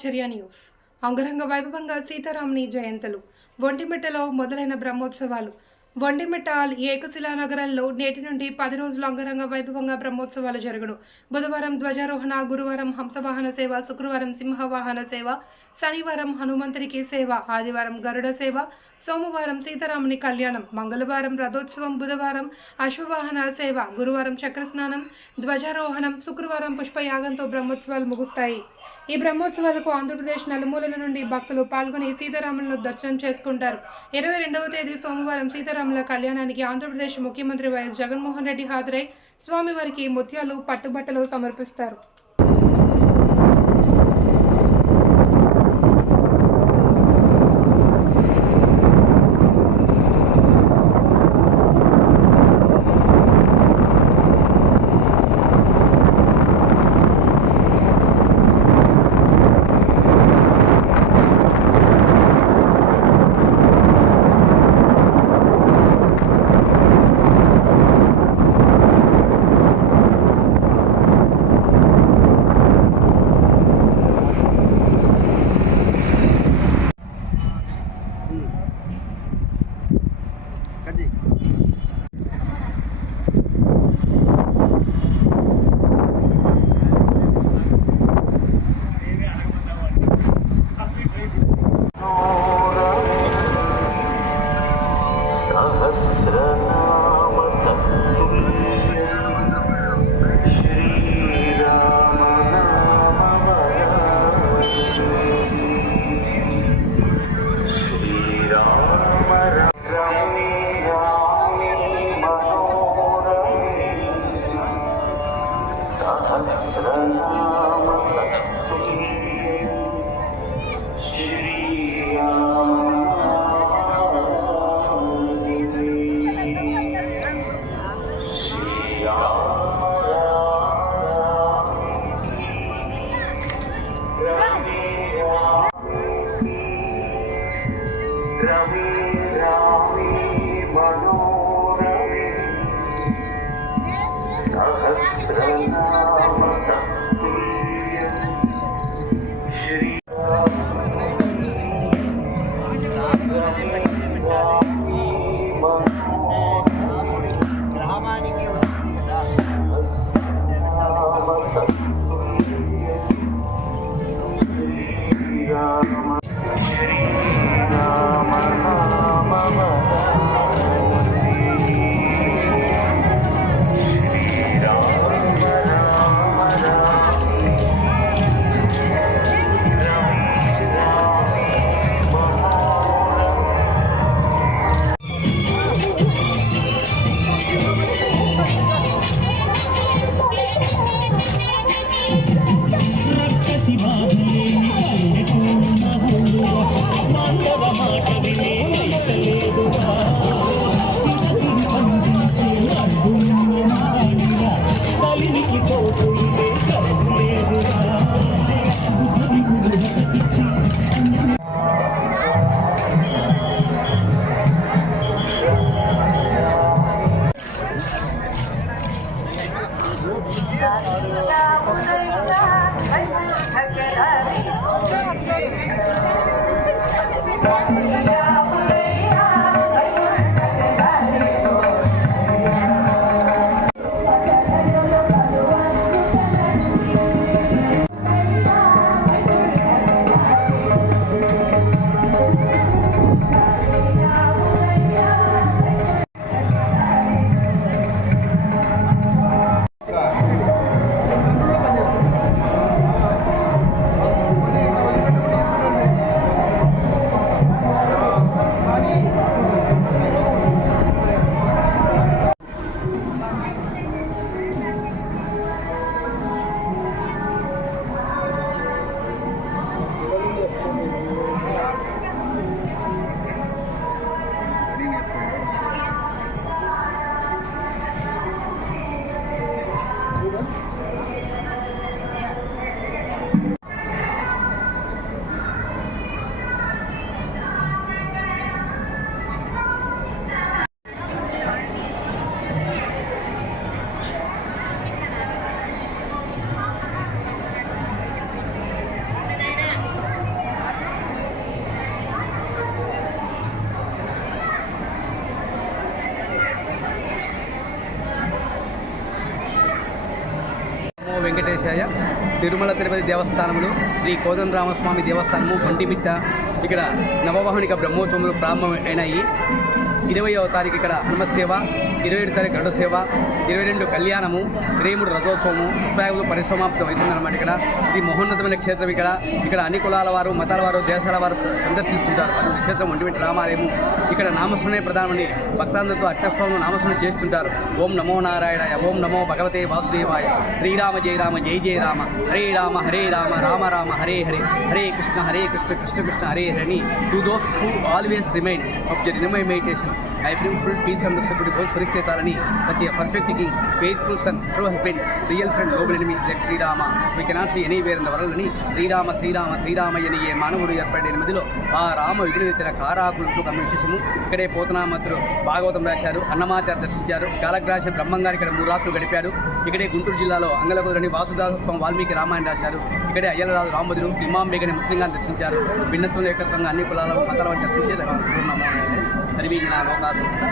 ఆచార్య news. అంగరంగ వైభవంగా సీతారాముని జయంతులు. ఒంటిమిట్టలో మొదలైన బ్రహ్మోత్సవాలు. ఒంటిమిట్ట ఏకశిలా నగరంలో నేటి నుండి 10 రోజులు అంగరంగ వైభవంగా బ్రహ్మోత్సవాలు జరుగును. బుధవారం ధ్వజారోహణ, గురువారం హంసవాహన సేవ, శుక్రవారం సింహవాహన సేవ, శనివారం హనుమంతునికి సేవ, ఆదివారం గరుడ సేవ, సోమవారం సీతారాముని కళ్యాణం, మంగళవారం రథోత్సవం, బుధవారం అశ్వవాహన సేవ, గురువారం చక్రస్నానం, ధ్వజారోహణం, శుక్రవారం పుష్పయాగంతో బ్రహ్మోత్సవాలు ముగుస్తాయి. ఈ బ్రహ్మోత్సవాలకు ఆంధ్రప్రదేశ్ నలుమూలల నుండి భక్తులు పాల్గొని సీతారాములను దర్శనం చేసుకుంటారు. 22వ తేదీ సోమవారం సీతారాముల కళ్యాణానికి ఆంధ్రప్రదేశ్ ముఖ్యమంత్రి వైఎస్ జగన్మోహన్ రెడ్డి హాజరై స్వామివారికి ముత్యాలు, పట్టుబట్టలు సమర్పిస్తారు. Ram వెంకటేశాయ. తిరుమల తిరుపతి దేవస్థానములు, శ్రీ కోదండరామస్వామి దేవస్థానము ఒంటిమిట్ట ఇక్కడ నవవాహనిక బ్రహ్మోత్సవములు ప్రారంభమైనాయి. 20వ తారీఖు ఇక్కడ హనుమసేవ, 27 తారీఖు గరుడ సేవ, 22 కళ్యాణము, 23 రథోత్సవము, పుష్పయాగములు పరిసమాప్తం అవుతుందన్నమాట. ఇది మహోన్నతమైన క్షేత్రం. ఇక్కడ అన్ని కులాల వారు, మతాల వారు, దేశాల వారు సందర్శిస్తుంటారు. అటువంటి క్షేత్రం ఒంటిమిట్ట రామాలయము. ఇక్కడ నామస్మరణే ప్రధానమని భక్తాందరితో అక్షస్వాములు నామస్మరణ చేస్తుంటారు. ఓం నమో నారాయణాయ, ఓం నమో భగవతే వాసుదేవాయ, శ్రీరామ జయ రామ జయ జయ రామ, హరే రామ రామ రామ హరే హరే, హరే కృష్ణ కృష్ణ కృష్ణ హరే హరే అని to those who always remain of the in my meditation I bring full peace and security both for Istetarani, such a perfect king, faithful son, true husband, real friend, noble enemy like Sri Rama. We cannot see anywhere in the world any Sri Rama yani ye Manavuru ఏర్పడిన మధ్యలో ఆ రామ విగ్రహించిన కారాకులతో గమ విశేషము. ఇక్కడే పోతనామతులు భాగవతం రాశారు, అన్నమాచార్య దర్శించారు, కాలగ్రాశ బ్రహ్మంగారు ఇక్కడ 3 రాత్రులు గడిపారు. ఇక్కడే గుంటూరు జిల్లాలో అంగలకుదురని వాసుదాసస్వామి వాల్మీకి రామాయణ రాశారు. ఇక్కడే అయ్యలరాజు రామదులు ఇమాం బేగని ముస్లింగాన్ని దర్శించారు. భిన్నత్వం ఏకత్వంగా అన్ని కులాల మతాలను దర్శించే సర్వీజన లోకా సంస్థ.